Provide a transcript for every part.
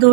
2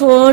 4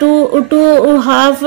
2½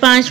5